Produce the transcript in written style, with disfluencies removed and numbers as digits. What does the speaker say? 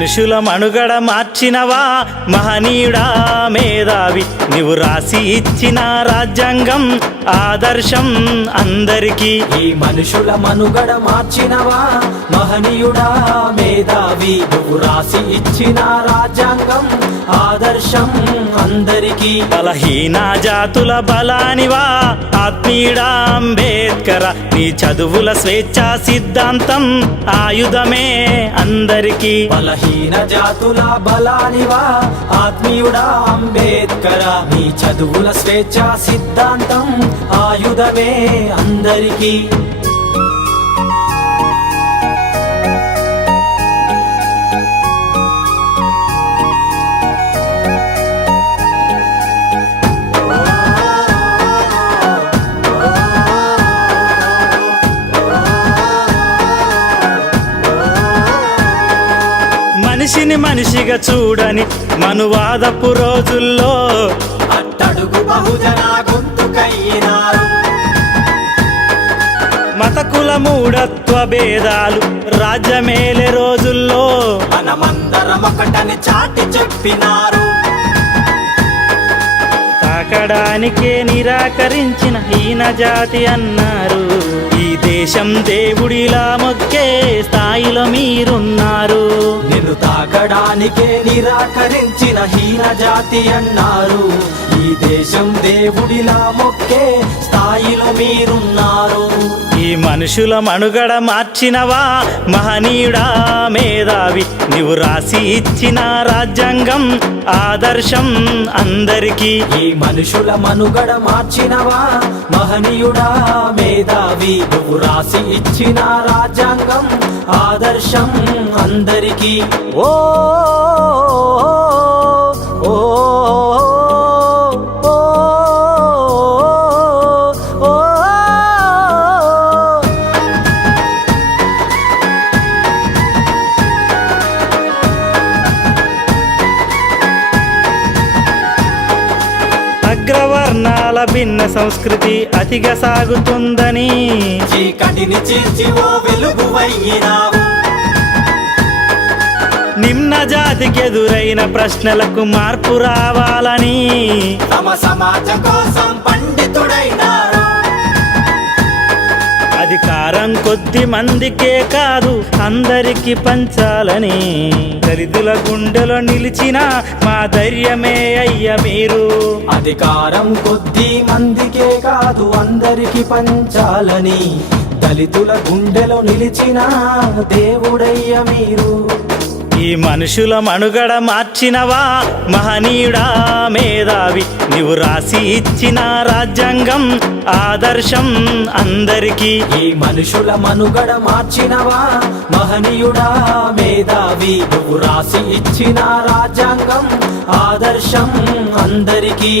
మనుషుల మనుగడ మార్చినవా మహనీయుడా మేధావి, నీవు రాసి ఇచ్చిన రాజ్యాంగం ఆదర్శం అందరికీ. ఈ మనుషుల మనుగడ మార్చినవా మహనీయుడా మేధావి, నువ్వు రాసి ఇచ్చిన రాజ్యాంగం ఆదర్శం అందరికీ. బలహీన జాతుల బలానివా ఆత్మీయుడా అంబేద్కర, నీ చదువుల స్వేచ్ఛా సిద్ధాంతం ఆయుధమే అందరికీ. బలహీన జాతుల బలానివా ఆత్మీయుడా అంబేద్కర, నీ చదువుల స్వేచ్ఛా సిద్ధాంతం ఆయుధమే అందరికీ. మనిషిని మనిషిగా చూడని మనువాదపు రోజుల్లో అట్టడుగు బహుజన గొంతుకయ్యినారు. మత కుల మూఢత్వ భేదాలు రాజ్యమేలే రోజుల్లో మనమందరం ఒకటని చాటి చెప్పినారు. తాకడానికే నిరాకరించిన హీన జాతి అన్నారు. ఈ దేశం దేవుడిలా మొక్కే స్థాయిలో మీరున్నారు. నిన్ను తాకడానికే నిరాకరించిన హీన జాతి అన్నారు. ఈ దేశం దేవుడిలా మొక్కే స్థాయిలో మీరున్నారు. ఈ మనుషుల మనుగడ మార్చినవా మహనీయుడా మేధావి, నీవు రాసి ఇచ్చిన రాజ్యాంగం ఆదర్శం అందరికీ. ఈ మనుషుల మనుగడ మార్చినవా మహనీయుడా మేధావి, నువ్వు రాసి ఇచ్చిన రాజ్యాంగం ఆదర్శం అందరికీ. ఓ ఓ అగ్రవర్ణాల భిన్న సంస్కృతి అతిగా సాగుతుందని చీకటిని చీల్చి ఓ వెలుగువయ్యినావు. నిమ్న జాతికి ఎదురైన ప్రశ్నలకు మార్పు రావాలని తమ సమాజం కోసం పండితుడైనారు. అధికారం కొద్ది మందికే కాదు అందరికి పంచాలని దళితుల గుండెలో నిలిచిన మా ధైర్యమే అయ్య మీరు. అధికారం కొద్ది మందికే కాదు అందరికి పంచాలని దళితుల గుండెలో నిలిచిన దేవుడయ్య మీరు. ఈ మనుషుల మనుగడ మార్చినవా మహనీయుడా మేధావి, నీవు రాసి ఇచ్చిన రాజ్యాంగం ఆదర్శం అందరికీ. ఈ మనుషుల మనుగడ మార్చినవా మహనీయుడా మేధావి, నువ్వు రాసి ఇచ్చిన రాజ్యాంగం ఆదర్శం అందరికీ.